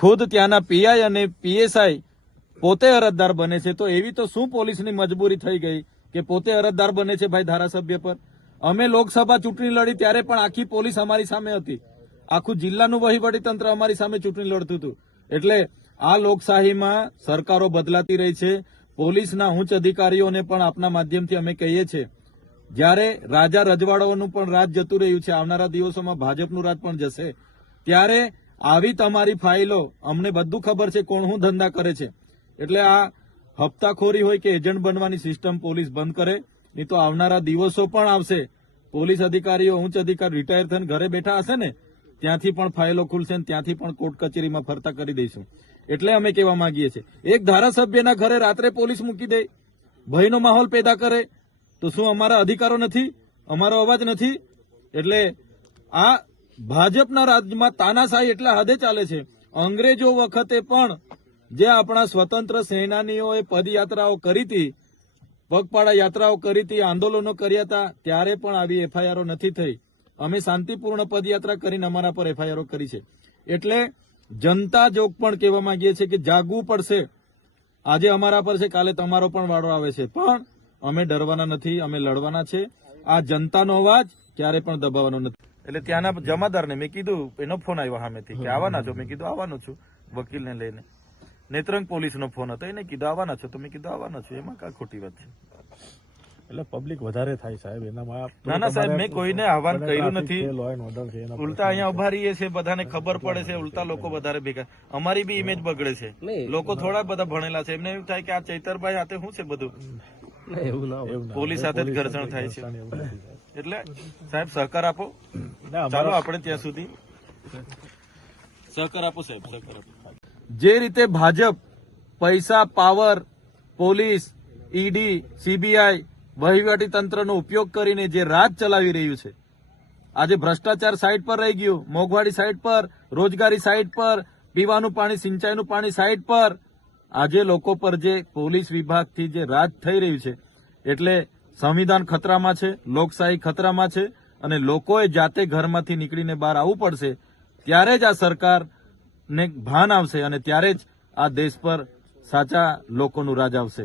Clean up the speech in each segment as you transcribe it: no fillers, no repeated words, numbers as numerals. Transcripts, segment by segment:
ખુદ ત્યાંના પીઆઈ અને પીએસઆઈ પોતે અરજદાર બને છે, તો એવી તો શું પોલીસની મજબૂરી થઈ ગઈ કે પોતે અરજદાર બને છે ભાઈ ધારાસભ્ય પર? અમે લોકસભા ચૂંટણી લડી ત્યારે પણ આખી પોલીસ અમારી સામે હતી, આખું જિલ્લાનું વહીવટીતંત્ર અમારી સામે ચૂંટણી લડતું હતું. એટલે આ લોકશાહીમાં સરકારો બદલાતી રહી છે. પોલીસના ઉચ્ચ અધિકારીઓને પણ આપના માધ્યમથી અમે કહીએ છીએ, જ્યારે રાજા રજવાડાઓનું પણ રાજ જતું રહ્યું છે, આવનારા દિવસોમાં ભાજપનું રાજ પણ જશે, ત્યારે આવી તમારી ફાઇલો અમને બધું ખબર છે કોણ શું ધંધા કરે છે. એટલે આ હપ્તાખોરી હોય કે એજન્ટ બનવાની સિસ્ટમ પોલીસ બંધ કરે, નહીં તો આવનારા દિવસો પણ આવશે. પોલીસ અધિકારીઓ ઉચ્ચ અધિકારી રિટાયર થઈને ઘરે બેઠા હશે ને, ત્યાંથી પણ ફાઇલો ખુલશે ને ત્યાંથી પણ કોર્ટ કચેરીમાં ફરતા કરી દઈશું. એટલે અમે કહેવા માંગીએ છીએ, એક ધારાસભ્યના ઘરે રાત્રે પોલીસ મૂકી દે, ભયનો માહોલ પેદા કરે, તો શું અમારા અધિકારો નથી, અમારો અવાજ નથી? એટલે આ ભાજપના રાજ્યમાં તાનાશાહી એટલા હદે ચાલે છે. અંગ્રેજો વખતે પણ જે આપણા સ્વતંત્ર સેનાનીઓએ પદયાત્રાઓ કરી હતી, પગપાળા યાત્રાઓ કરી હતી, આંદોલનો કર્યા હતા, ત્યારે પણ આવી એફઆઈઆરો નથી થઈ. અમે શાંતિપૂર્ણ પદયાત્રા કરીને અમારા પર એફઆઈઆરો કરી છે. એટલે જનતા જોગ પણ કહેવા માંગીએ છીએ કે જાગવું પડશે. આજે અમારા પર છે, કાલે તમારો પણ વાળો આવે છે, પણ અમે ડરવાના નથી, અમે લડવાના છે. આ જનતાનો અવાજ ક્યારે પણ દબાવવાનો નથી. એટલે ત્યાંના જમાદારને મેં કીધું, એનો ફોન આવ્યો સામેથી કે આવવાના છો? મેં કીધું આવવાનો છું, વકીલને લઈને. નેત્રંગ પોલીસનો ફોન હતો, એને કીધું આવવાના છો, તો મેં કીધું આવવાના છું. એમાં કાંઈ ખોટી વાત છે? એટલે પબ્લિક વધારે થાય સાહેબ એનામાં. ના સાહેબ, મેં કોઈને આહવાન કર્યું નથી. ઉલટા અહીંયા ઉભા રહીએ છે, બધાને ખબર પડે છે, ઉલટા લોકો વધારે ભેગા, અમારી બી ઇમેજ બગડે છે. લોકો થોડા બધા ભણેલા છે, એમને એવું થાય કે આ ચૈતરભાઈ સાથે શું છે બધું, પોલીસ સાથે જ ઘર્ષણ થાય છે. એટલે સાહેબ સહકાર આપો, ચાલો આપણે ત્યાં સુધી સહકાર આપો સાહેબ, સહકાર આપો. જે રીતે ભાજપ પૈસા, પાવર, પોલીસ, ઈડી, સીબીઆઈ, વહીવટી તંત્રનો ઉપયોગ કરીને જે રાજ ચલાવી રહ્યું છે, આજે ભ્રષ્ટાચાર સાઈડ પર રહી ગયું, મોંઘવારી સાઈડ પર, રોજગારી સાઈડ પર, પીવાનું પાણી, સિંચાઈનું પાણી સાઈડ પર, આજે લોકો પર જે પોલીસ વિભાગથી જે રાજ થઈ રહ્યું છે, એટલે સંવિધાન ખતરામાં છે, લોકશાહી ખતરામાં છે, અને લોકોએ જાતે ઘરમાંથી નીકળીને બહાર આવવું પડશે. ત્યારે જ આ સરકારને ભાન આવશે અને ત્યારે જ આ દેશ પર સાચા લોકોનું રાજ આવશે.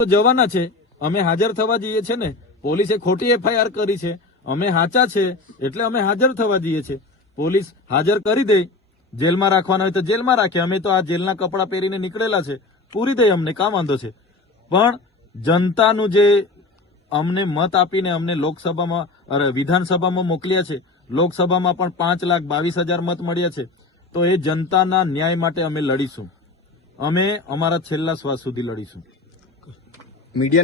જવાના છે, અમે હાજર થવા જઈએ છે ને. પોલીસે ખોટી એફઆઈઆર કરી છે, અમે સાચા છે એટલે અમે હાજર થવા જઈએ છે. પોલીસ હાજર કરી દે, જેલમાં રાખવાના હોય તો જેલમાં રાખે, અમે તો આ જેલના કપડાં પહેરીને નીકળેલા છે, પૂરી દે, અમને કામ વાંધો છે. પણ જનતાનું જે અમને મત આપીને અમને લોકસભામાં વિધાનસભામાં મોકલ્યા છે, લોકસભામાં પણ 5,22,000 મત મળ્યા છે, તો એ જનતાના ન્યાય માટે અમે લડીશું. અમે અમારા છેલ્લા શ્વાસ સુધી લડીશું. મીડિયાના